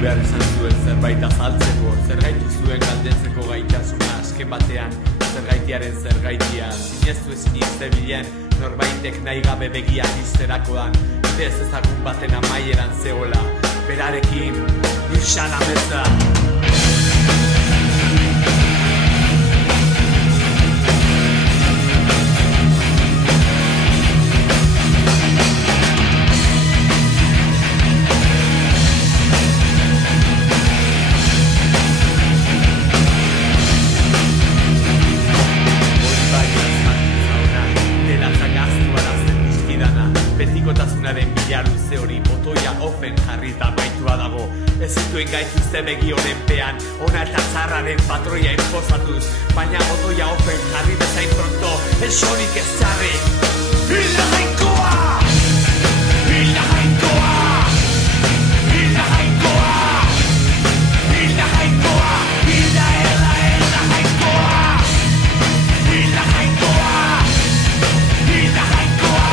behar izan zuen zerbait azaltzeko, zergaitu zuen galdetzeko gaitasuna azken batean, zergaitiaren zergaitia, sinestu ezin zebilen, norbaitek nahi gabe begiak izterakoan, bidez ezagun baten amaieran zegoela, berarekin, irsan ameza. Betikotasunaren bila luze hori botoia ofen jarrita maitua dago. Ez zituen gaituzte begi honen pean, ona eta txarraren patroia enposatuz, baina botoia ofen jarri bezain pronto, esorik ez txarri. Hilda jainkoa! Hilda jainkoa! Hilda jainkoa! Hilda jainkoa! Hilda erda jainkoa! Hilda jainkoa! Hilda jainkoa!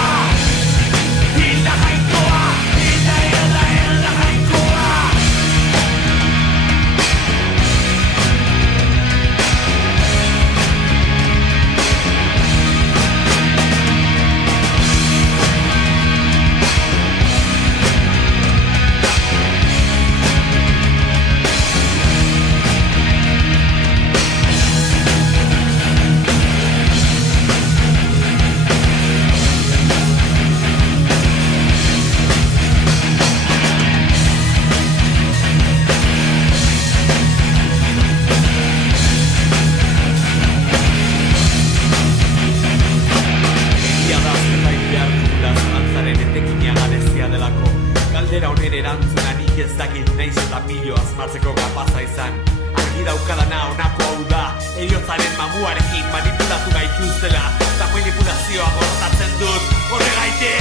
Hilda jainkoa! Hilda erda jainkoa! Galdera honen erantzuna nik ez dakit naiz eta pilo asmatzeko kapaza izan. Argi daukadana honako hau da, heriotzaren mamuarekin manipulatu gaituztela, eta manipulazioa gortatzen dut horregaitik.